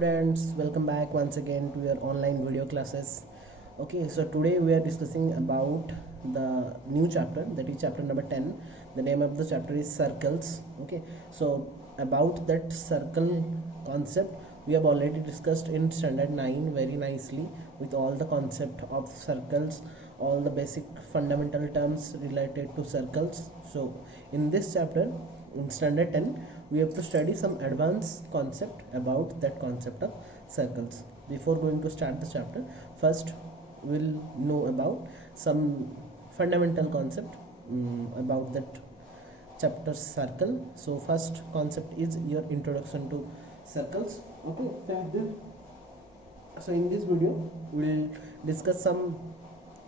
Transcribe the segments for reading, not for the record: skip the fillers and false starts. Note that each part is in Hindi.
students, welcome back once again to your online video classes. Okay, so today we are discussing about the new chapter, that is chapter number 10. The name of the chapter is circles. Okay, so about that circle concept we have already discussed in standard 9 very nicely, with all the concept of circles, all the basic fundamental terms related to circles. So in this chapter, in standard 10, we have to study some advanced concept about that concept of circles. Before going to start the chapter, first we'll know about some fundamental concept about that chapter circle. So first concept is your introduction to circles. Okay, so in this video we'll discuss some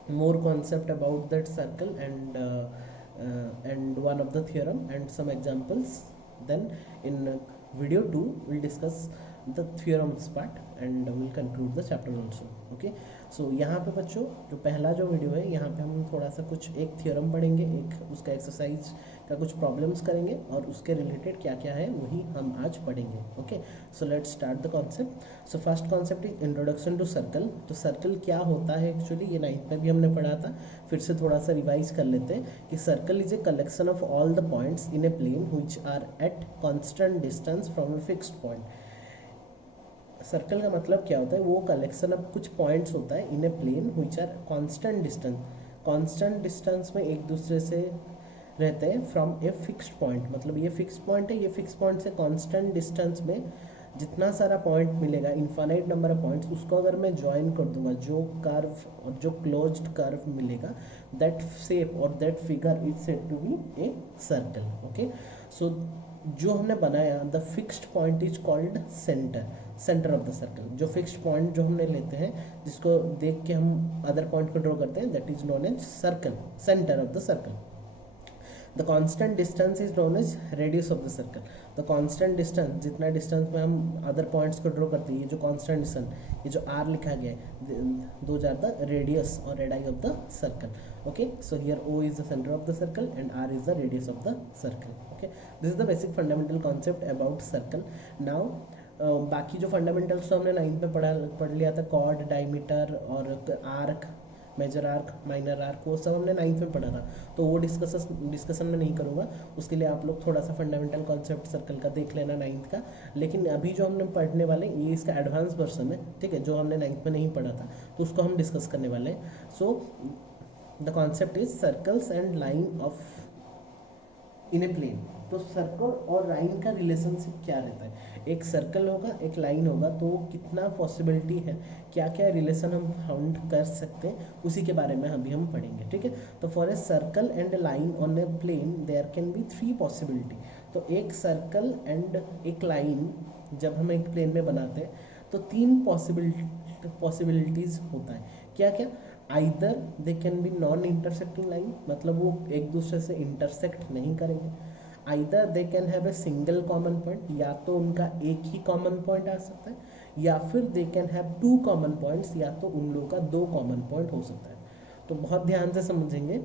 more concept about that circle and one of the theorem and some examples. Then in video 2 we'll discuss the theorems part and we'll conclude the chapter also. Okay, so यहाँ पे बच्चों जो पहला जो वीडियो है, यहाँ पे हम थोड़ा सा कुछ एक थ्योरम पढ़ेंगे, एक उसका एक्सरसाइज का कुछ प्रॉब्लम्स करेंगे और उसके रिलेटेड क्या क्या है वही हम आज पढ़ेंगे. Okay, so let's start the concept. So first concept is introduction to circle. तो सर्कल क्या होता है एक्चुअली, ये 9th में भी हमने पढ़ा था, फिर से थोड़ा सा रिवाइज कर लेते हैं कि circle is a collection of all the points in a plane which are at constant distance from a fixed point. Circle का मतलब क्या होता है, वो कलेक्शन ऑफ कुछ पॉइंट्स होता है in a plane which are constant distance, constant distance में एक दूसरे से रहते हैं फ्रॉम ए फिक्स्ड पॉइंट. मतलब ये फिक्स्ड पॉइंट है, ये फिक्स्ड पॉइंट से कांस्टेंट डिस्टेंस में जितना सारा पॉइंट मिलेगा, इनफाइनाइट नंबर ऑफ पॉइंट्स, उसको अगर मैं ज्वाइन कर दूंगा, जो कर्व और जो क्लोज्ड कर्व मिलेगा, दैट शेप और that figure is said to be a circle. Okay, so जो हमने बनाया the fixed point is called centre, centre of the circle. जो फिक्स्ड पॉइंट जो हमने लेते हैं, जिसको देख के हम अदर पॉइंट को ड्रॉ करते हैं, that is known as circle, centre of the circle. The constant distance is known as radius of the circle. The constant distance, जितना डिस्टेंस में हम अदर पॉइंट्स को ड्रॉ करते हैं, ये जो कांस्टेंट डिस्टेंस, ये जो आर लिखा गया है, दोज आर द रेडियस और radii of the circle. Okay, so here O is the centre of the circle and R is the radius of the circle. Okay, this is the basic fundamental concept about circle. Now बाकी जो फंडामेंटल्स तो हमने 9th में पढ़ लिया था, कॉर्ड, डायमीटर और arc, major arc, minor arc, वो सब हमने 9th में पढ़ा था, तो वो डिस्कशन में नहीं करूँगा. उसके लिए आप लोग थोड़ा सा फंडामेंटल कॉन्सेप्ट सर्कल का देख लेना 9th का. लेकिन अभी जो हमने पढ़ने वाले, ये इसका एडवांस वर्जन है, ठीक है, जो हमने 9th में नहीं पढ़ा था, तो उसको हम डिस्कस करने वाले हैं. So the concept is circles and line of in a plane. तो सर्कल और लाइन का रिलेशनशिप क्या रहता है, एक सर्कल होगा, एक लाइन होगा, तो कितना पॉसिबिलिटी है, क्या क्या रिलेशन हम फाउंड कर सकते हैं, उसी के बारे में अभी हम पढ़ेंगे. ठीक है, तो for a circle and a on a plane there can be 3 possibility. तो एक सर्कल एंड एक लाइन जब हम एक प्लेन में बनाते हैं तो 3 पॉसिबिलिटीज होता है. क्या क्या, either they can be non intersecting line, मतलब वो एक दूसरे से इंटरसेक्ट नहीं करेंगे. Either they can have a single common point, या तो उनका एक ही कॉमन पॉइंट आ सकता है, या फिर they can have 2 common points, या तो उन लोगों का 2 कॉमन पॉइंट हो सकता है. तो बहुत ध्यान से समझेंगे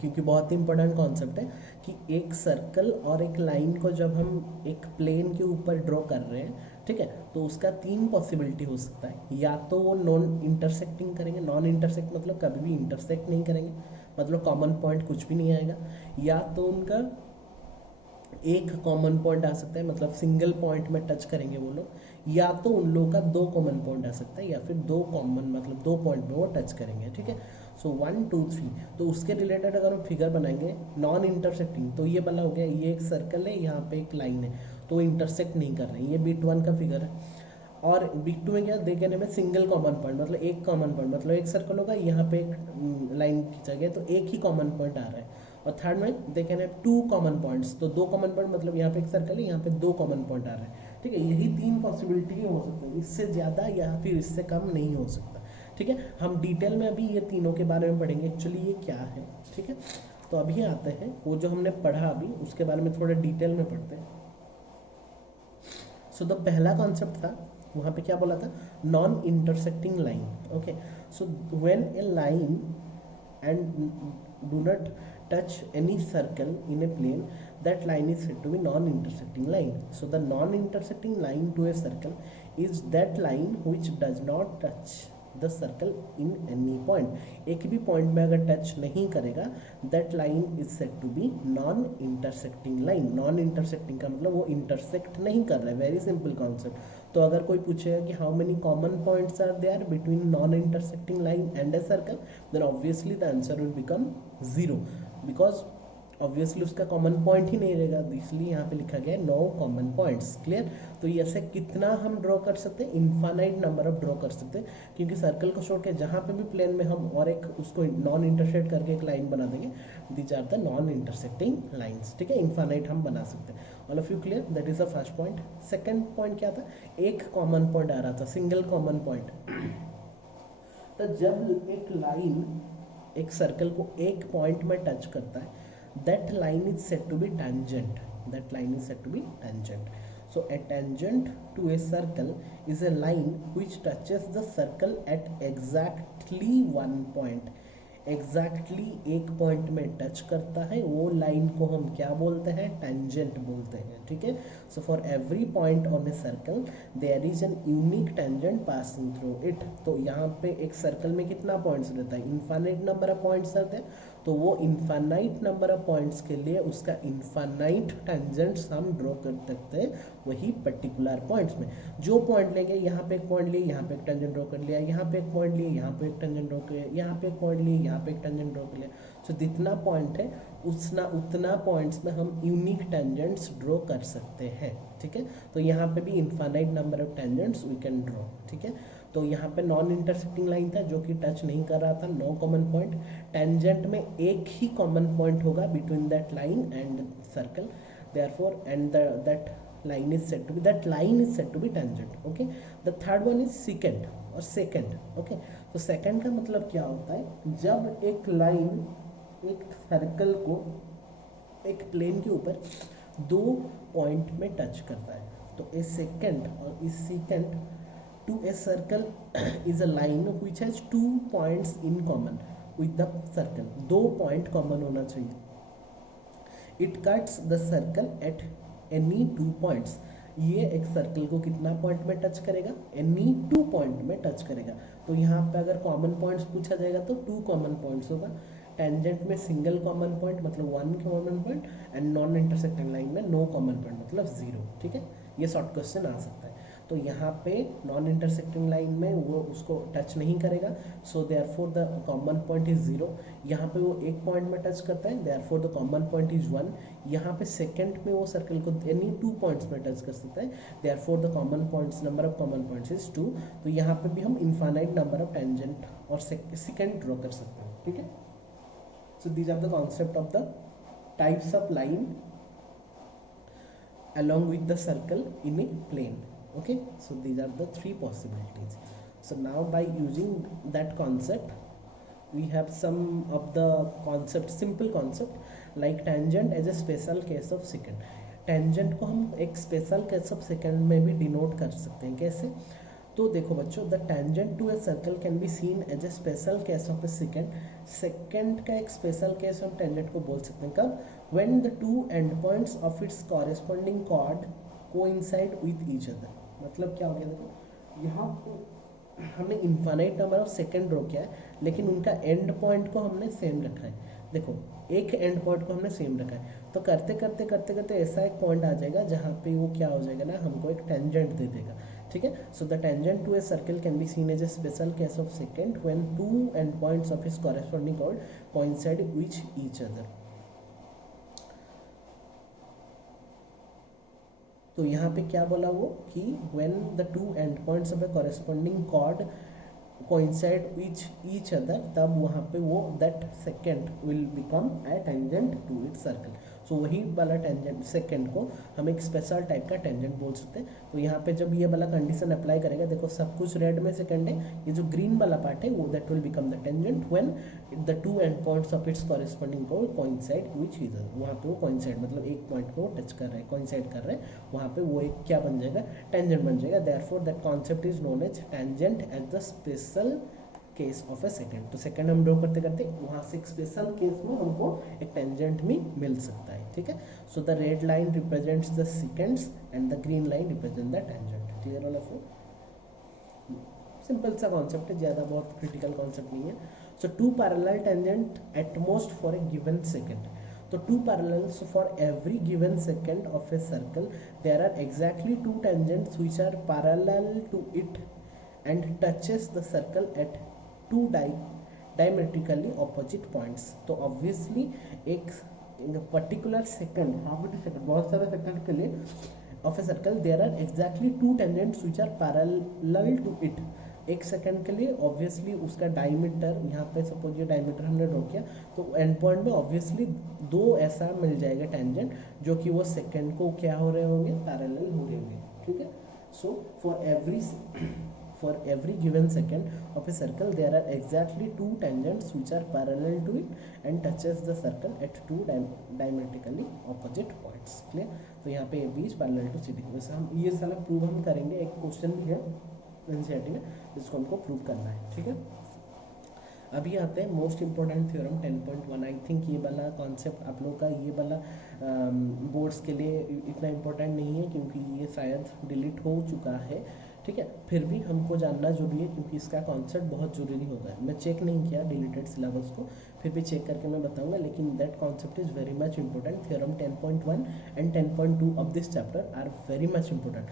क्योंकि बहुत ही इंपॉर्टेंट कॉन्सेप्ट है कि एक सर्कल और एक लाइन को जब हम एक प्लेन के ऊपर ड्रॉ कर रहे हैं, ठीक है, तो उसका 3 पॉसिबिलिटी हो सकता है. या तो वो नॉन इंटरसेक्टिंग करेंगे, नॉन इंटरसेक्ट मतलब कभी भी इंटरसेक्ट नहीं करेंगे, मतलब कॉमन पॉइंट कुछ भी नहीं आएगा. या तो उनका एक कॉमन पॉइंट आ सकता है, मतलब सिंगल पॉइंट में टच करेंगे वो लोग, या तो उन लोगों का 2 कॉमन पॉइंट आ सकता है, या फिर 2 कॉमन मतलब 2 पॉइंट में वो टच करेंगे. ठीक है, सो 1 2 3. तो उसके रिलेटेड अगर हम फिगर बनाएंगे नॉन इंटरसेक्टिंग, तो ये वाला हो गया, ये एक सर्कल है, यहाँ पे एक लाइन है, तो इंटरसेक्ट नहीं कर रहे हैं, ये बिट 1 का फिगर है. और बिट 2 में क्या दे कहने में सिंगल कॉमन पॉइंट, मतलब एक कॉमन पॉइंट, मतलब एक सर्कल होगा, यहाँ पे एक लाइन खींचा गया, तो एक ही कॉमन पॉइंट आ रहा है. और थर्ड में they can have 2 common points, तो 2 कॉमन पॉइंट मतलब यहाँ पे एक सर्कल है, यहाँ पे 2 कॉमन पॉइंट आ रहे हैं. ठीक है, यही 3 पॉसिबिलिटी हो सकती है, इससे ज़्यादा या फिर इससे कम नहीं हो सकता. ठीक है, हम डिटेल में अभी ये तीनों के बारे में पढ़ेंगे एक्चुअली ये क्या है. ठीक है, तो अभी आते हैं वो जो हमने पढ़ा अभी उसके बारे में थोड़ा डिटेल में पढ़ते हैं. सो द पहला कॉन्सेप्ट था, वहाँ पे क्या बोला था, non intersecting line. Okay, so when A line and do not touch any circle in a plane, that line is said to be non-intersecting line. So the non-intersecting line to a circle is that line which does not touch the circle in any point, एक भी पॉइंट में अगर टच नहीं करेगा, that line is said to be non intersecting line. Non intersecting का मतलब वो इंटरसेक्ट नहीं कर रहा है. Very simple concept. तो अगर कोई पूछेगा कि how many common points are there between non intersecting line and a circle, then obviously the answer will become 0, because obviously उसका कॉमन पॉइंट ही नहीं रहेगा. इसलिए यहाँ पे लिखा गया है नो कॉमन पॉइंट्स. क्लियर. तो ये ऐसे कितना हम ड्रॉ कर सकते हैं, इनफाइनाइट नंबर ऑफ ड्रॉ कर सकते हैं, क्योंकि सर्कल को छोड़ के जहाँ पे भी प्लेन में हम और एक उसको नॉन इंटरसेक्ट करके एक लाइन बना देंगे, these are the non intersecting lines. ठीक है, इनफाइनाइट हम बना सकते हैं. All of you clear. That is the first point. Second point क्या था, एक कॉमन पॉइंट आ रहा था, सिंगल कॉमन पॉइंट. तो जब एक लाइन एक सर्कल को एक पॉइंट में टच करता है, that line is said to be tangent. That line is said to be tangent. So a tangent to a circle is a line which touches the circle at exactly one point. Exactly एक पॉइंट में टच करता है, वो लाइन को हम क्या बोलते हैं, टेंजेंट बोलते हैं. ठीक है. So for every point on a circle there is an unique tangent passing through it. तो यहाँ पे एक सर्कल में कितना पॉइंट्स रहता है, इनफाइनाइट नंबर ऑफ पॉइंट्स रहते हैं. तो वो इनफाइनाइट नंबर ऑफ पॉइंट्स के लिए उसका इनफाइनाइट टेंजेंट्स हम ड्रॉ कर सकते हैं वही पर्टिकुलर पॉइंट्स में. जो पॉइंट लेंगे, यहाँ पे एक पॉइंट लिए, यहाँ पे एक टेंजेंट ड्रॉ कर लिया, यहाँ पे एक पॉइंट लिए, यहाँ पे एक टेंजेंट ड्रॉ कर लिया, यहाँ पे एक पॉइंट लिए, यहाँ पे एक टेंजेंट ड्रॉ कर लिया. सो जितना पॉइंट है उतना पॉइंट्स में हम यूनिक टेंजेंट्स ड्रॉ कर सकते हैं. ठीक है. तो यहाँ पे भी infinite number of tangents we can draw. ठीक है. तो यहाँ पे नॉन इंटरसेक्टिंग लाइन था जो कि टच नहीं कर रहा था, नो कॉमन पॉइंट. टेंजेंट में एक ही कॉमन पॉइंट होगा between that line and circle, therefore and that line is said to be, that line is said to be tangent. Okay. The third one is secant or secant. Okay. तो secant का मतलब क्या होता है, जब एक लाइन एक सर्कल को एक प्लेन के ऊपर दो पॉइंट में टच करता है, तो ए secant और इस secant to a circle is a line which has 2 points in common with the circle. दो पॉइंट कॉमन होना चाहिए. It cuts the circle at any 2 points. ये एक सर्कल को कितना पॉइंट में टच करेगा, एनी 2 पॉइंट में टच करेगा. तो यहाँ पे अगर कॉमन पॉइंट्स पूछा जाएगा तो 2 कॉमन पॉइंट्स होगा. टेंजेंट में सिंगल कॉमन पॉइंट मतलब 1 common point, and non intersecting line में नो कॉमन पॉइंट मतलब 0. ठीक है. ये शॉर्ट क्वेश्चन आ सकता है. तो यहाँ पे नॉन इंटरसेक्टिंग लाइन में वो उसको टच नहीं करेगा, so therefore the common point is 0. यहाँ पे वो एक पॉइंट में टच करता है, therefore the common point is 1. यहाँ पे सेकंड में वो सर्कल को एनी 2 पॉइंट्स में टच कर सकता है, therefore the common points number of common points is 2. तो यहाँ पे भी हम इनफाइनाइट नंबर ऑफ टेंजेंट और सेकंड ड्रॉ कर सकते हैं. ठीक है. So these are the concept of the types of line along with the circle in a plane. Okay, so these are the 3 possibilities. So now by using that concept we have some of the concept, simple concept like tangent as a special case of secant. tangent को हम एक special case of secant में भी denote कर सकते हैं. कैसे? तो देखो बच्चों, the tangent to a circle can be seen as a special case of a secant. Secant का एक स्पेशल केस हम टेंजेंट को बोल सकते हैं कब, when the 2 end points of its corresponding chord coincide with each other. मतलब क्या हो गया, देखो यहाँ हमने infinite number of secant draw किया है, लेकिन उनका एंड पॉइंट को हमने सेम रखा है. देखो एक एंड पॉइंट को हमने सेम रखा है, तो करते करते करते करते ऐसा एक पॉइंट आ जाएगा जहाँ पे वो क्या हो जाएगा ना, हमको एक टेंजेंट दे देगा. ठीक है. So the tangent to a circle can be seen as a special case of secant when 2 end points of his corresponding chord coincide with each other. तो यहाँ पे क्या बोला वो कि when the 2 end points of a corresponding chord coincide with each other, तब वहाँ पे वो that secant will become a tangent to its circle. सो वही वाला टेंजेंट सेकेंड को हम एक स्पेशल टाइप का टेंजेंट बोल सकते हैं. तो यहाँ पे जब ये वाला कंडीशन अप्लाई करेगा, देखो सब कुछ रेड में सेकेंड है, ये जो ग्रीन वाला पार्ट है वो that will become the tangent when the 2 end points of its corresponding code coincide with each other. वहाँ पे वो कोइंसाइड मतलब एक पॉइंट को टच कर रहे हैं, कोइंसाइड कर रहे हैं, वहाँ पे वो एक क्या बन जाएगा, टेंजेंट बन जाएगा. Therefore that concept is known as tangent as the special case of a secant. तो सेकंड हम ड्रॉ करते करते वहाँ से एक स्पेशल केस में हमको एक टेंजेंट भी मिल सकता है, ठीक है। So the red line represents the secants and the green line represent the tangent. Clear all of you? Simple सा कॉन्सेप्ट है, ज़्यादा बहुत क्रिटिकल कॉन्सेप्ट नहीं है। So two parallel tangent at most for a given secant. तो two parallels for every given second of a circle, there are exactly two tangents which are parallel to it and touches the circle at two diametrically opposite points। तो obviously एक particular secant, how many secant, बहुत सारे सेकंड के लिए of a circle there are exactly two tangents which are parallel to it. एक सेकंड के लिए ऑब्वियसली उसका डायमीटर, यहाँ पे सपोज ये डायमीटर हमने ड्रॉ किया, तो एंड पॉइंट में ऑब्वियसली दो ऐसा मिल जाएगा टेंजेंट जो कि वो सेकंड को क्या हो रहे होंगे, पैरेलल हो रहे होंगे, ठीक है। सो for every given second of a circle there are exactly two tangents which are parallel to it and touches the circle at two diametrically opposite points। clear? तो यहाँ पे AB is parallel to CD। वैसे हम ये सारा प्रूव हम करेंगे, एक क्वेश्चन भी है एनसीईआरटी में जिसको हमको प्रूव करना है, ठीक है। अभी आते हैं most important theorem 10.1। I think ये वाला कॉन्सेप्ट आप लोग का ये वाला बोर्ड्स के लिए इतना इम्पोर्टेंट नहीं है क्योंकि ये शायद डिलीट हो चुका है, ठीक है। फिर भी हमको जानना जरूरी है क्योंकि इसका कॉन्सेप्ट बहुत जरूरी होता है। मैं चेक नहीं किया डिलीटेड सिलेबस को, फिर भी चेक करके मैं बताऊंगा, लेकिन that concept is very much important. Theorem 10.1 and 10.2 of this chapter are very much important.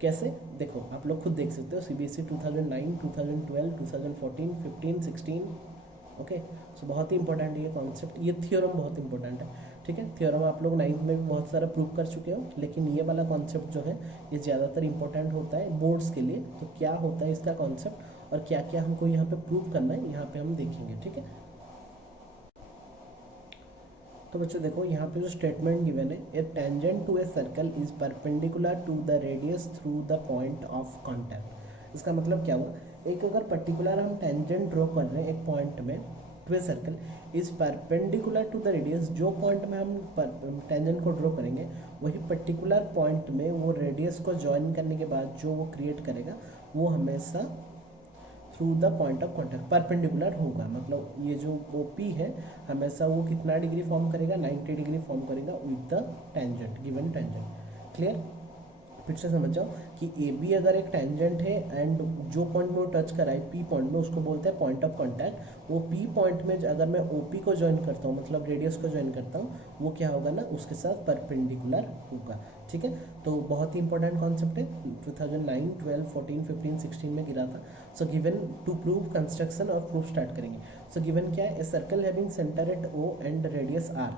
कैसे? देखो आप लोग खुद देख सकते हो, सीबीएसई 2009, 2012, 2014, 15, 16, ओके। सो बहुत ही इंपॉर्टेंट ये कॉन्सेप्ट, ये थ्योरम बहुत इंपॉर्टेंट है, ठीक है। थ्योरम आप लोग 9th में भी बहुत सारा प्रूव कर चुके हो, लेकिन ये वाला कॉन्सेप्ट जो है ये ज़्यादातर इंपॉर्टेंट होता है बोर्ड्स के लिए। तो क्या होता है इसका कॉन्सेप्ट और क्या क्या हमको यहाँ पे प्रूव करना है, यहाँ पे हम देखेंगे, ठीक है। तो बच्चों देखो यहाँ पे जो स्टेटमेंट गिवन है, a tangent to a circle is perpendicular to the radius through the point of contact. इसका मतलब क्या हुआ, एक अगर पर्टिकुलर हम टेंजेंट ड्रॉ कर रहे हैं एक पॉइंट में to a circle is perpendicular to the radius, जो पॉइंट में हम टेंजेंट को ड्रॉ करेंगे वही पर्टिकुलर पॉइंट में वो रेडियस को ज्वाइन करने के बाद जो वो क्रिएट करेगा वो हमेशा through the point of contact perpendicular होगा। मतलब ये जो ओ पी है हमेशा वो कितना डिग्री फॉर्म करेगा, 90 डिग्री फॉर्म करेगा with the tangent, given tangent. Clear? फिर से समझ जाओ कि ए बी अगर एक टेंजेंट है एंड जो पॉइंट में वो टच करा है पी पॉइंट में, उसको बोलते हैं पॉइंट ऑफ कॉन्टैक्ट। वो पी पॉइंट में अगर मैं ओ पी को ज्वाइन करता हूँ, मतलब रेडियस को ज्वाइन करता हूँ, वो क्या होगा ना, उसके साथ परपेंडिकुलर होगा, ठीक है। तो बहुत ही इंपॉर्टेंट कॉन्सेप्ट है, 2009, 12, 14, 15, 16 में गिरा था। So given to prove construction और प्रूफ स्टार्ट करेंगे। सो गिवन क्या है, a circle having centre at O and radius R.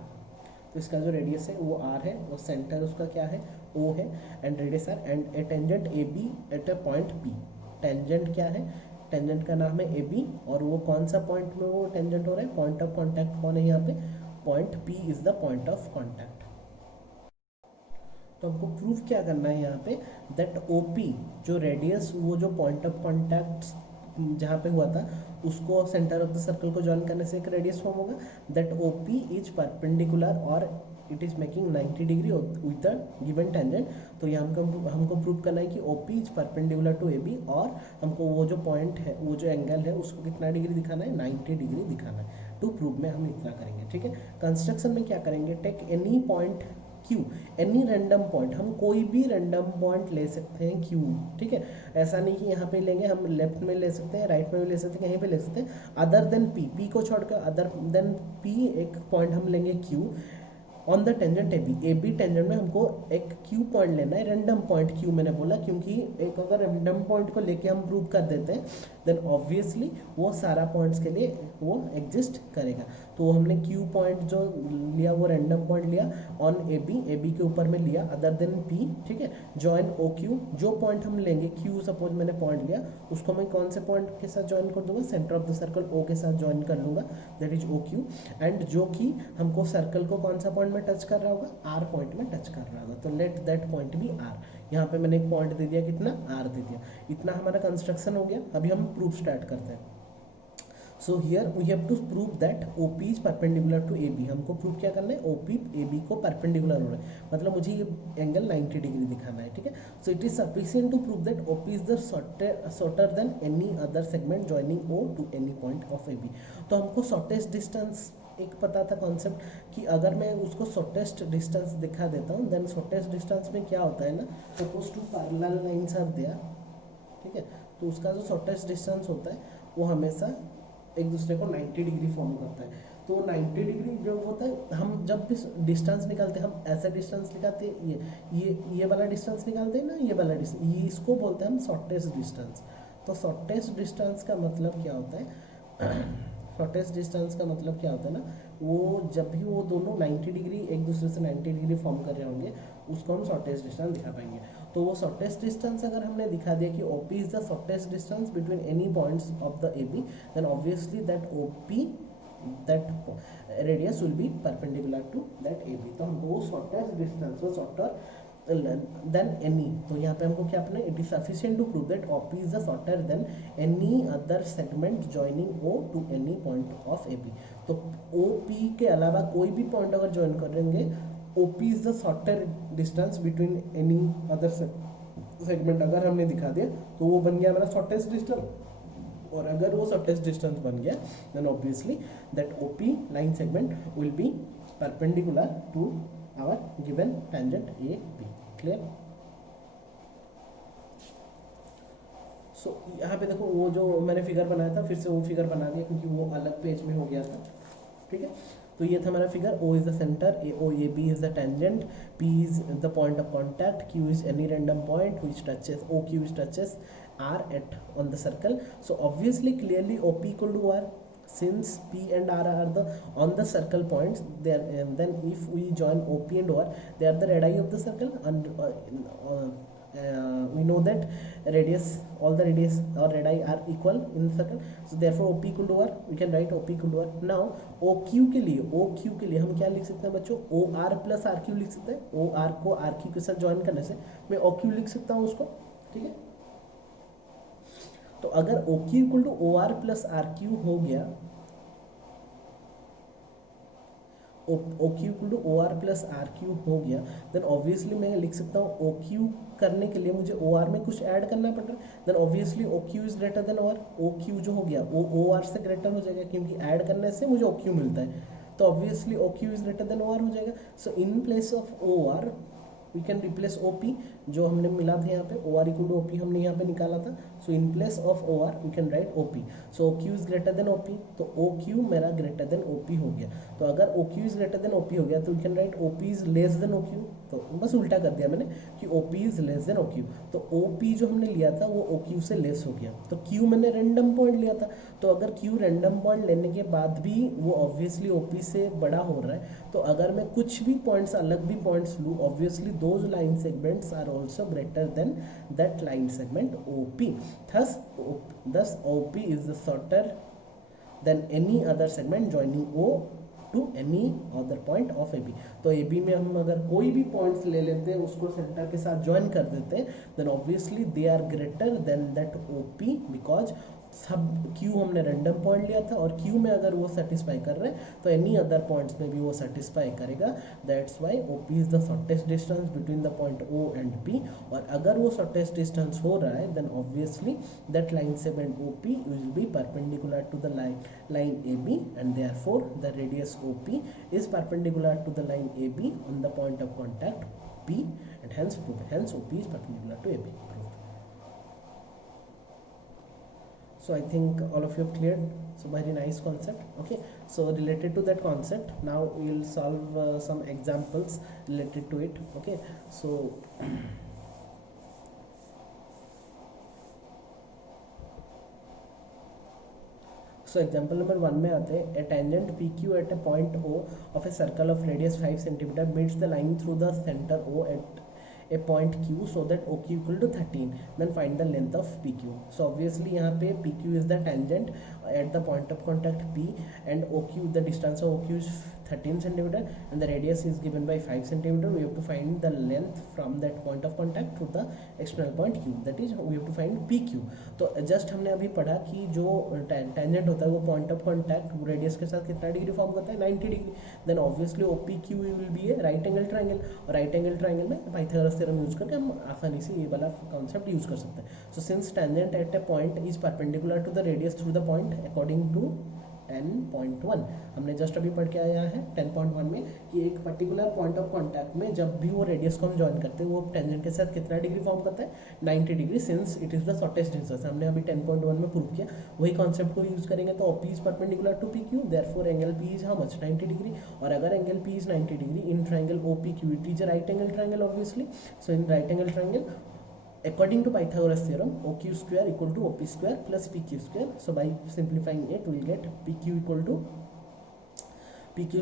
तो इसका जो रेडियस है वो आर है और सेंटर उसका क्या है, ओ है, and radius R, and a tangent A B at a point P. Tangent क्या है, टेंजेंट का नाम है ए बी, और वो कौन सा पॉइंट में वो टेंजेंट हो रहा है, पॉइंट ऑफ कॉन्टैक्ट कौन है यहाँ पे, point P is the point of contact. तो हमको प्रूफ क्या करना है यहाँ पे, दैट ओ पी जो रेडियस, वो जो पॉइंट ऑफ कॉन्टैक्ट जहाँ पे हुआ था उसको सेंटर ऑफ द सर्कल को ज्वाइन करने से एक रेडियस फॉर्म होगा, that O P is perpendicular और it is making 90 degree with the given tangent. तो यहाँ हमको प्रूव करना है कि O P is perpendicular to A B, और हमको वो जो पॉइंट है, वो जो एंगल है उसको कितना डिग्री दिखाना है, 90 डिग्री दिखाना है। टू प्रूव में हम इतना करेंगे, ठीक है। कंस्ट्रक्शन में क्या करेंगे, take any point Q, any random point, हम कोई भी रैंडम पॉइंट ले सकते हैं क्यू, ठीक है। ऐसा नहीं कि यहाँ पे लेंगे, हम लेफ्ट में ले सकते हैं, राइट में भी ले सकते हैं, कहीं पे ले सकते हैं, अदर देन पी, पी को छोड़कर अदर देन पी एक पॉइंट हम लेंगे Q on the tangent A B tangent में हमको एक क्यू पॉइंट लेना है, रैंडम पॉइंट क्यू मैंने बोला क्योंकि एक अगर रैंडम पॉइंट को लेके हम प्रूव कर देते हैं देन ऑब्वियसली वो सारा पॉइंट्स के लिए वो एग्जिस्ट करेगा। तो हमने क्यू पॉइंट जो लिया वो रैंडम पॉइंट लिया ऑन ए बी के ऊपर में लिया अदर देन पी, ठीक है। जॉइन ओ क्यू, जो पॉइंट हम लेंगे क्यू, सपोज मैंने पॉइंट लिया, उसको मैं कौन से पॉइंट के साथ ज्वाइन कर दूंगा, centre of the circle O के साथ ज्वाइन कर लूंगा, that is O Q, and जो कि हमको सर्कल को कौन सा पॉइंट में टच कर रहा होगा, आर पॉइंट में टच कर रहा होगा। तो let that point be R. यहाँ पे मैंने एक पॉइंट दे दिया, कितना, आर दे दिया। इतना हमारा कंस्ट्रक्शन हो गया। अभी हम प्रूफ स्टार्ट करते हैं। So here we have to prove that OP is perpendicular to AB। हमको प्रूव क्या करना है, OP AB को परपेंडिकुलर हो रहा है, मतलब मुझे ये एंगल 90 डिग्री दिखाना है, ठीक है। So it is sufficient to prove that OP is the shorter than any other segment joining O to any point of AB। तो हमको शॉर्टेस्ट डिस्टेंस एक पता था कॉन्सेप्ट कि अगर मैं उसको शॉर्टेस्ट डिस्टेंस दिखा देता हूँ, देन शॉर्टेस्ट डिस्टेंस में क्या होता है ना, suppose two parallel lines are there, ठीक है, तो उसका जो शॉर्टेस्ट डिस्टेंस होता है वो हमेशा एक दूसरे को 90 डिग्री फॉर्म करता है। तो 90 डिग्री जो होता है, हम जब भी डिस्टेंस निकालते हैं हम ऐसा डिस्टेंस निकालते हैं, ये वाला डिस्टेंस निकालते हैं ना, ये वाला डिस्टेंस, ये इसको बोलते हैं हम शॉर्टेस्ट डिस्टेंस। तो शॉर्टेस्ट डिस्टेंस का मतलब क्या होता है शॉर्टेस्ट डिस्टेंस का मतलब क्या होता है ना, वो जब भी वो दोनों 90 डिग्री एक दूसरे से 90 डिग्री फॉर्म कर रहे होंगे, उसको हम शॉर्टेस्ट डिस्टेंस दिखा पाएंगे। तो वो शॉर्टेस्ट डिस्टेंस अगर हमने दिखा दिया कि OP is the shortest distance between any points of the AB, then obviously that OP that radius will be perpendicular to that AB। तो हमको वो शॉर्टेस्ट डिस्टेंस, वो शॉर्टर देन एनी, तो यहाँ पे हमको क्या अपना, it is sufficient to prove that OP is the shorter than any other segment joining O to any point of AB। तो OP के अलावा कोई भी पॉइंट अगर ज्वाइन करेंगे, OP is the shorter distance between any other segment अगर हमने दिखा दिया तो वो बन गया हमारा शॉर्टेस्ट डिस्टेंस। और अगर वो शॉर्टेस्ट डिस्टेंस बन गया, then obviously that OP line segment will be perpendicular to our given tangent AB। Clear? So यहाँ पे देखो, वो जो मैंने फिगर बनाया था फिर से वो फिगर बना दिया क्योंकि वो अलग पेज में हो गया था, ठीक है। तो ये था हमारा figure, O is the centre, AB is the tangent, P is the point of contact, Q is any random point which touches OQ which touches R at on the circle. So obviously clearly OP equal to R, since P and R are the on the circle points there, and then if we join OP and OR, they are the radii of the circle, and we know that radius, all the radius or radii are equal in the circle, so therefore OP equal to R, we can write OP equal to R. now OQ के लिए हम क्या लिख सकते हैं बच्चों, OR प्लस RQ लिख सकते हैं। OR को RQ के साथ ज्वाइन करने से मैं OQ लिख सकता हूँ उसको, ठीक है। तो अगर OQ equal to OR plus RQ हो गया, OQ equal to OR plus RQ हो गया, देन ऑब्वियसली मैं लिख सकता हूँ OQ करने के लिए मुझे OR में कुछ ऐड करना पड़ रहा है, then obviously OQ is greater than OR। OQ जो हो गया वो OR से ग्रेटर हो जाएगा क्योंकि ऐड करने से मुझे OQ मिलता है, तो obviously OQ is greater than OR हो जाएगा। So in place of OR we can replace OP, जो हमने मिला था यहाँ पे OR इक्वल टू OP हमने यहाँ पे निकाला था, so in place of OR we can write OP। So OQ is greater than OP, तो OQ मेरा ग्रेटर देन OP हो गया। तो अगर OQ is greater than OP हो गया तो we can write OP is less than OQ। तो बस उल्टा कर दिया मैंने कि OP is less than OQ, तो OP जो हमने लिया था वो OQ से लेस हो गया। तो Q मैंने रैंडम पॉइंट लिया था, तो अगर Q रैंडम पॉइंट लेने के बाद भी वो ऑब्वियसली OP से बड़ा हो रहा है, तो अगर मैं कुछ भी पॉइंट्स, अलग भी पॉइंट्स लूँ, obviously those line segments are also greater than that line segment OP। thus OP is the shorter than any other segment joining O to any other point of AB। तो AB में हम अगर कोई भी पॉइंट्स ले लेते हैं, उसको सेंटर के साथ ज्वाइन कर देते हैं, then obviously they are greater than that OP, because सब Q हमने रैंडम पॉइंट लिया था और Q में अगर वो सेटिस्फाई कर रहे हैं तो एनी अदर पॉइंट्स में भी वो सेटिस्फाई करेगा। That's why OP is the shortest distance between the point O and P, और अगर वो शॉर्टेस्ट डिस्टेंस हो रहा है then obviously that line segment OP will be perpendicular to the line AB, and therefore the radius OP is perpendicular to the line AB on the point of contact P, and hence OP is perpendicular to AB. So I think all of you have cleared. So very nice concept. Okay, so related to that concept, now we will solve some examples related to it. Okay, so example number 1 में आते हैं, a tangent PQ at a point O of a circle of radius 5 cm meets the line through the center O at a point Q so that OQ equal to 13. Then find the length of PQ. So obviously यहाँ पे PQ is the tangent at the point of contact P, and OQ, the distance of OQ is 13 centimeter and the radius is given by 5 centimeter. We have to find the length from that point of contact to the external point Q, that is we have to find PQ. तो जस्ट हमने अभी पढ़ा कि जो टेंजेंट होता है वो पॉइंट ऑफ कॉन्टैक्ट रेडियस के साथ कितना डिग्री फॉर्म करता है, 90 degree. Then obviously OPQ will be a right angle triangle, और राइट एंगल ट्राइंगल में पाइथागोरस थ्योरम यूज करके हम आसानी से ये वाला कॉन्सेप्ट यूज कर सकते हैं. So since tangent at a point is perpendicular to the radius through the point according to 10.1, हमने जस्ट अभी पढ़ के आया है 10.1 में कि एक पर्टिकुलर पॉइंट ऑफ कांटेक्ट में जब भी वो रेडियस को हम ज्वाइन करते हैं वो टेंजेंट के साथ कितना डिग्री फॉर्म करता है, 90 degree, since it is the shortest distance. हमने अभी 10.1 में प्रूव किया. वही कॉन्सेप्ट को यूज करेंगे तो OP is perpendicular to PQ, therefore angle P is how much, 90 degree. और अगर एंगल P is 90 degree in triangle OPQ, it is a right angle triangle obviously. So in right angle triangle according to Pythagoras theorem, OQ square equal to OP square plus PQ square. So by simplifying it, we will get PQ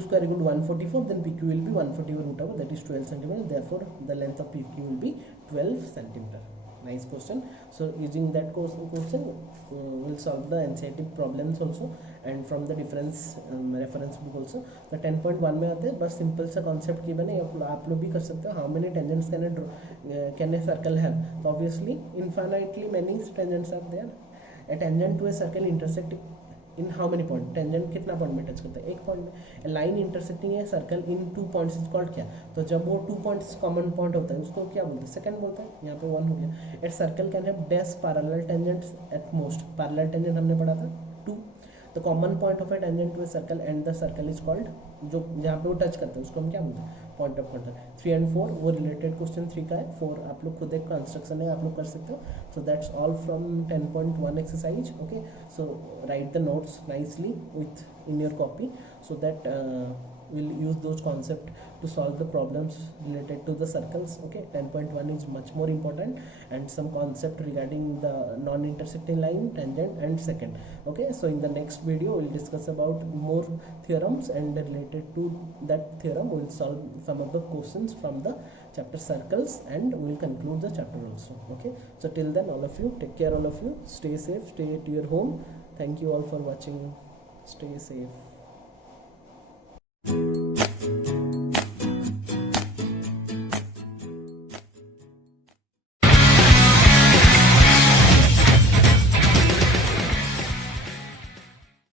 square equal to 144. Then PQ will be 144 root over, that is 12 centimeter. Therefore, the length of PQ will be 12 centimeter. Nice question. So using that question, we'll solve the NCERT problems also, and from the reference book also. तो 10.1 में आते हैं, बस सिंपल सा कॉन्सेप्ट की बने आप लोग भी कर सकते हो. How many tangents can a circle have? तो obviously infinitely many tangents are there. A tangent to a circle intersect in how many point? Tangent कितना पॉइंट में टच करता है? एक पॉइंट में. Line intersecting a circle in 2 points is called क्या? तो जब वो 2 पॉइंट्स कॉमन पॉइंट होता है उसको क्या बोलते हैं? सेकंड बोलते हैं. यहाँ पे 1 हो गया. At circle can have dash parallel tangents at most. Parallel tangent हमने पढ़ा था 2. The common point of a tangent to a circle and the circle is called, जो जहाँ पे वो टच करते हैं उसको हम क्या बोलते हैं? Point of contact. 3 and 4 वो रिलेटेड क्वेश्चन 3 का है. 4 आप लोग खुद एक कंस्ट्रक्शन है, आप लोग कर सकते हो. So that's all from 10.1 exercise. Okay, so right the notes nicely with in your copy so that we'll use those concepts to solve the problems related to the circles. Okay, 10.1 is much more important, and some concept regarding the non-intersecting line, tangent and secant. Okay, so in the next video we'll discuss about more theorems, and related to that theorem we'll solve some of the questions from the chapter circles, and we'll conclude the chapter also. Okay, so till then, all of you take care, all of you stay safe, stay at your home. Thank you all for watching. Stay safe.